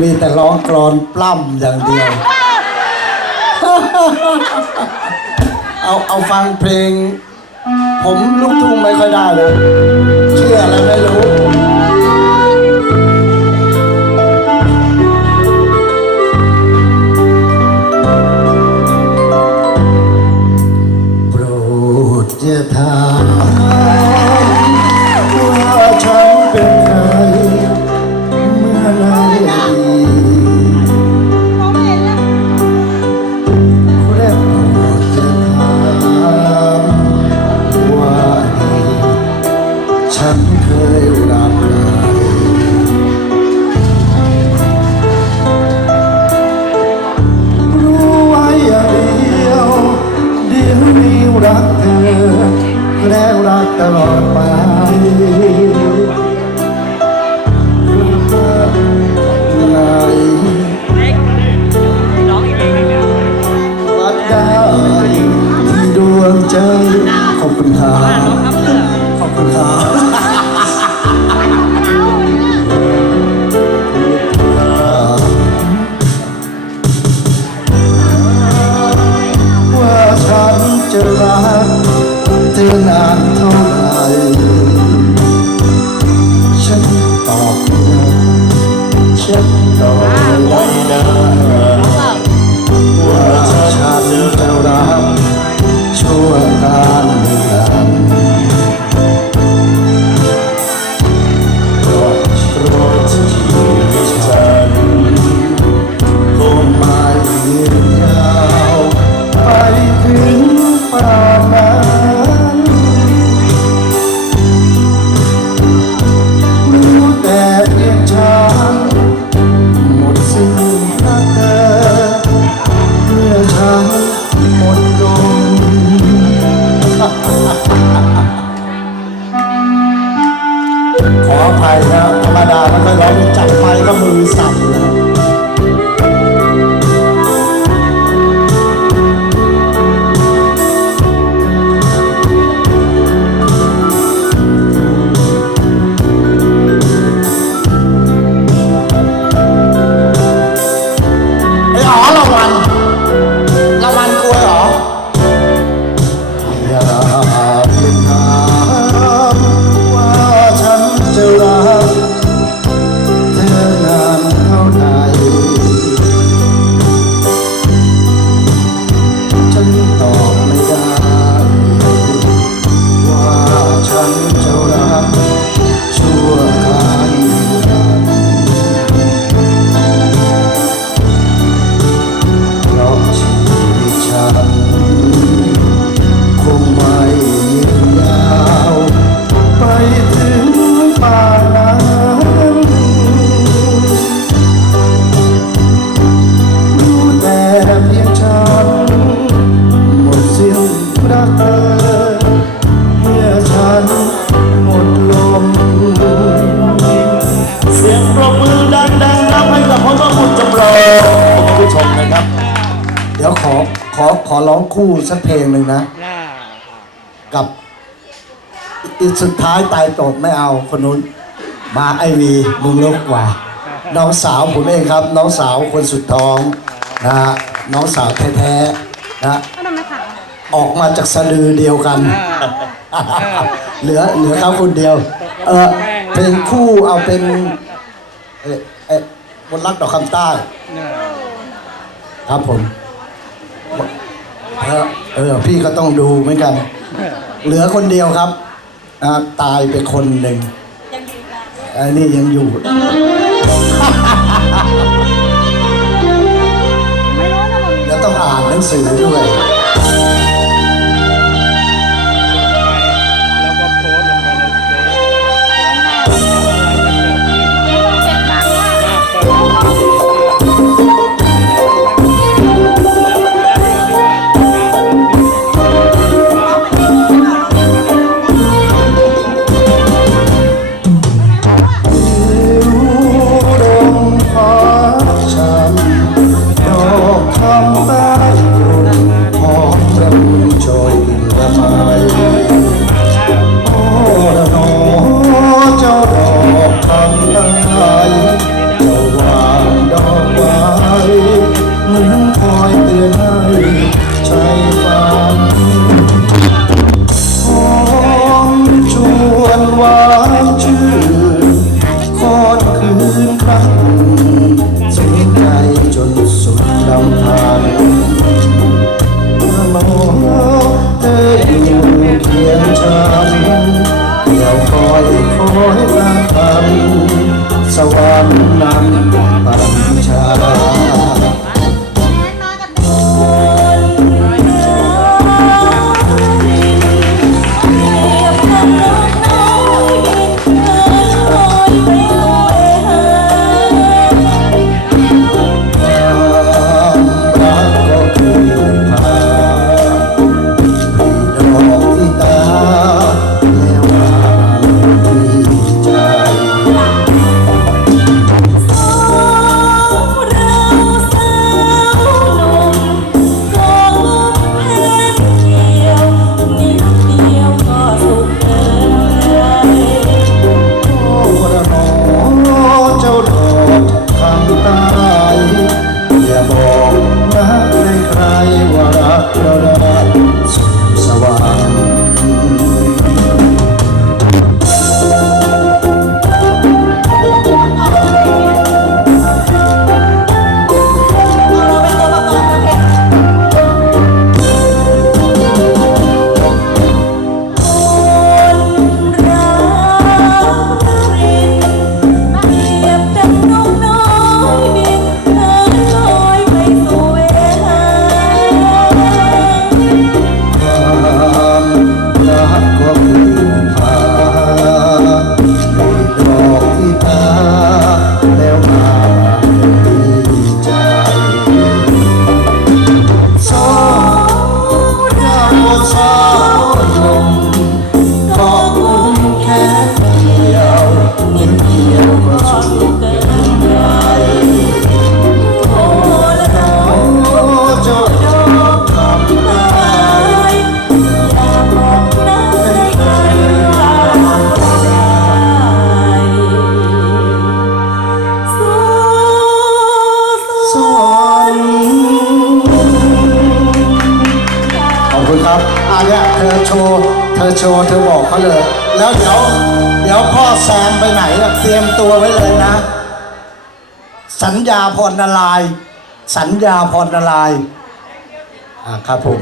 มีแต่ร้องกรอนปล้ำอย่างเดียว เอาเอาฟังเพลง ผมลูกทุ่งไม่ค่อยได้เลย เชื่ออะไรไม่รู้ ไม่ค่อยร้องจับไม มนะครับ เดี๋ยวขอขอขอร้องคู่สักเพลงหนึ่งนะ กับอีกสุดท้ายตายตกไม่เอาคนนู้นมาไอวีมึงลกกว่า น้องสาวผมเองครับ น้องสาวคนสุดท้องนะฮะน้องสาวแท้ๆนะออกมาจากสะดือเดียวกัน เหลือเหลือเขาคนเดียว เออเพลงคู่เอาเป็นเออเออบนรักดอกคำใต้ ครับผมเออเออพี่ก็ต้องดูเหมือนกัน เหลือคนเดียวครับตายไปคนหนึ่งอันนี้ยังอยู่ แล้วต้องอ่านหนังสือด้วย อยขอให้าพันสวรรค์นำปัญชา ว์เธอบอกเขาเลย แล้วเดี๋ยว เดี๋ยวพ่อแซมไปไหนเตรียมตัวไว้เลยนะ สัญญาพรนาราย สัญญาพรนารายอ่าครับผม